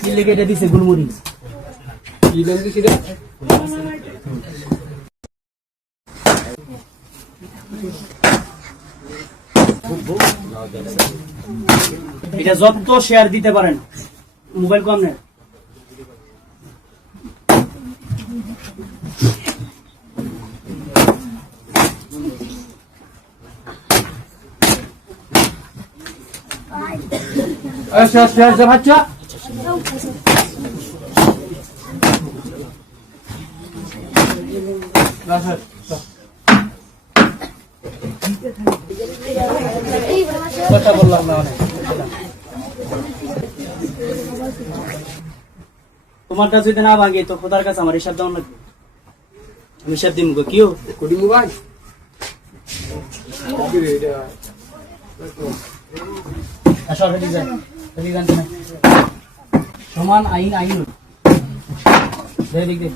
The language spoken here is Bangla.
কি লেগে এটা দিছে? গুলমরিচ। কি নাম দিছি রে এটা যত শেয়ার দিতে পারেন মোবাইল কম নেই আচ্ছা আচ্ছা আচ্ছা বাচ্চা কথা বললাম না অনেক যদি না ভাঙে, তো খোদার কাছে আমার হিসাব দেওয়া লাগবে। আমি হিসাব গো কিও? কোডি মোবাইল? সমান আইন আইন। দেখ দেখ